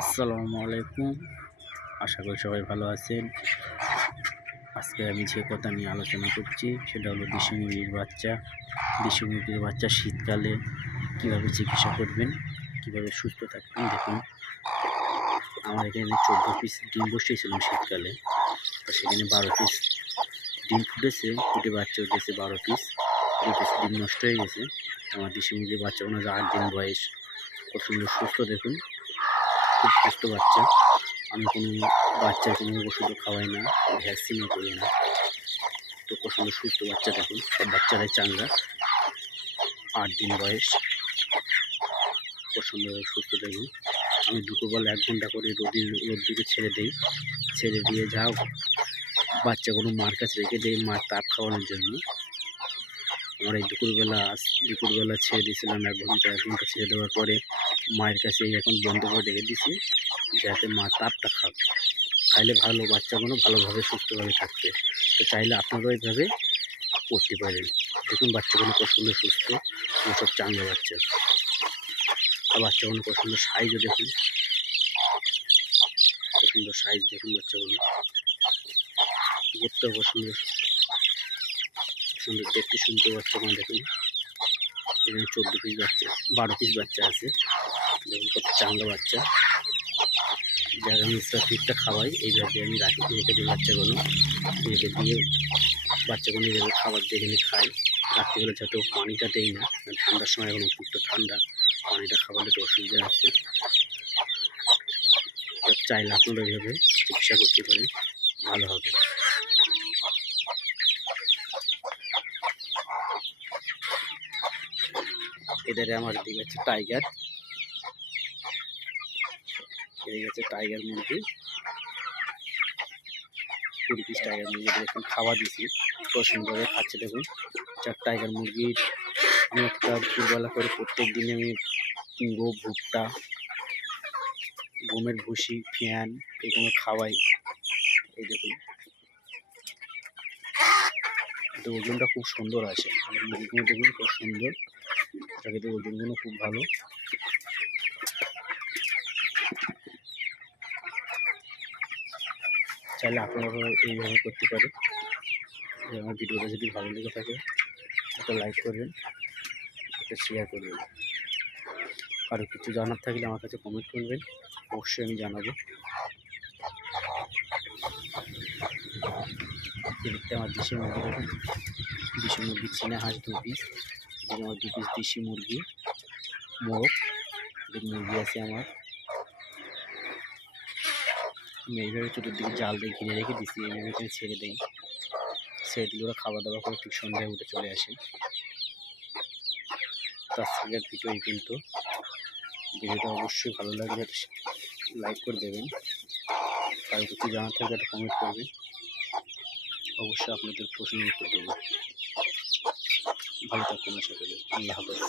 আসসালামু আলাইকুম। আশা করি সবাই ভালো আছেন। আজকে আমি যে কথা নিয়ে আলোচনা করছি সেটা হলো দেশি মুরগির বাচ্চা। দেশি মুরগির বাচ্চা শীতকালে কীভাবে চিকিৎসা করবেন, কীভাবে সুস্থ থাকবেন। দেখুন, আমার এখানে 14 পিস ডিম বসিয়েছিলাম শীতকালে, তো সেখানে 12 পিস ডিম ফুটেছে, ফুটে বাচ্চা উঠেছে 12 পিস। 2 পিস ডিম নষ্ট হয়ে গেছে। আমার দেশি মুরগির বাচ্চাগুলো 8 দিন বয়স, কত সুন্দর সুস্থ। দেখুন, খুব সুস্থ বাচ্চা। আমি কোনো বাচ্চার কোনো ওষুধও খাওয়াই না, ভ্যাকসিনও করি না। তো কত সুন্দর সুস্থ বাচ্চা। দেখুন, সব বাচ্চারাই চাঙ্গা, 8 দিন বয়স, কত সুন্দর সুস্থ। দেখুন, আমি দুপুরবেলা 1 ঘন্টা করে রোদ্দুরে ছেড়ে দিই। ছেড়ে দিয়ে যাও বাচ্চাগুলো মার কাছে রেখে দিই, মার তাপ খাওয়ানোর জন্য। আমার এই দুপুরবেলা ছেড়ে দিয়েছিলাম 1 ঘন্টা ছেড়ে দেওয়ার পরে মায়ের কাছে এখন বন্ধ করে রেখে দিয়েছি, যাতে মা তাপটা খাইলে ভালো, বাচ্চাগুলো ভালোভাবে সুস্থভাবে থাকবে। তো চাইলে আপনারাও এইভাবে করতে পারেন। দেখুন বাচ্চাগুলো কত সুন্দর সুস্থ, সব চাঙ্গা বাচ্চা। আর বাচ্চাগুলো কত সুন্দর সাইজও দেখুন, কত সুন্দর সাইজ। দেখুন বাচ্চাগুলো করতেও কত সুন্দর সুন্দর দেখতে, শুনতে বাচ্চাগুলো। দেখুন, এখানে 14 পিস বাচ্চা, 12 পিস বাচ্চা আছে। দেখুন কত চাঙ্গা বাচ্চা। যারা আমি ফিডটা খাওয়াই, এইভাবে আমি রেখে দিই বাচ্চাগুলো। রেখে দিয়ে বাচ্চাগুলো এইভাবে খাবার দিয়ে এখানে খাই। রাত্রিবেলা যাতে পানিটা দেই না, ঠান্ডার সময় এখন খুব ঠান্ডা, পানিটা খাওয়ালে একটু অসুবিধা আছে। চাইলে আপনারা এইভাবে চিকিৎসা করতে পারেন, ভালো হবে। এদারে আমার দিকে আছে টাইগার, এদিকে আছে টাইগার মুরগি, 20 পিস টাইগার মুরগি। দেখুন খাওয়া দিয়েছি, সুন্দরভাবে খাচ্ছে। দেখুন, টাইগার মুরগির আমি একটা দুপুরবেলা করে প্রত্যেক দিনে আমি ভুট্টা, গমের ভুসি, ফ্যান এগুলো খাওয়াই। এই দেখুন, তো ওজনটা খুব সুন্দর আছে। আমার মুরগিগুলো দেখুন খুব সুন্দর, তাকে ওজনগুলো খুব ভালো। চাইলে আপনারা এইভাবে করতে পারে। আমার ভিডিওটা যদি ভালো লেগে থাকে একটা লাইক করবেন, একটা শেয়ার করবেন। কারো কিছু জানার থাকলে আমার কাছে কমেন্ট করবেন, অবশ্যই আমি জানাবো। এদিকটা আমার দেশি মুরগি, দেখুন দেশি মুরগি, চীনা হাঁস 2 পিস, এদিকে আমার 2 পিস দেশি মুরগি, মোরগ, এদিকে মুরগি আছে আমার। আমি এইভাবে চতুর্দিকে জাল দিয়ে ঘিরে রেখে দিচ্ছি, এইভাবে এখানে ছেড়ে দিই। ছেড়ে দিলে ওরা খাওয়া দাওয়া করে ঠিক সন্ধ্যায় উঠে চলে আসে। তো আজকের ভিডিও এই কিন্তু ভিডিওটা অবশ্যই ভালো লাগলে লাইক করে দেবেন। কারো কিছু জানার থাকলে একটা কমেন্ট করবেন, অবশ্যই আপনাদের প্রশ্নের উত্তর দেবো। ভালো থাকুন, আশা করি। আল্লাহ হাফেজ।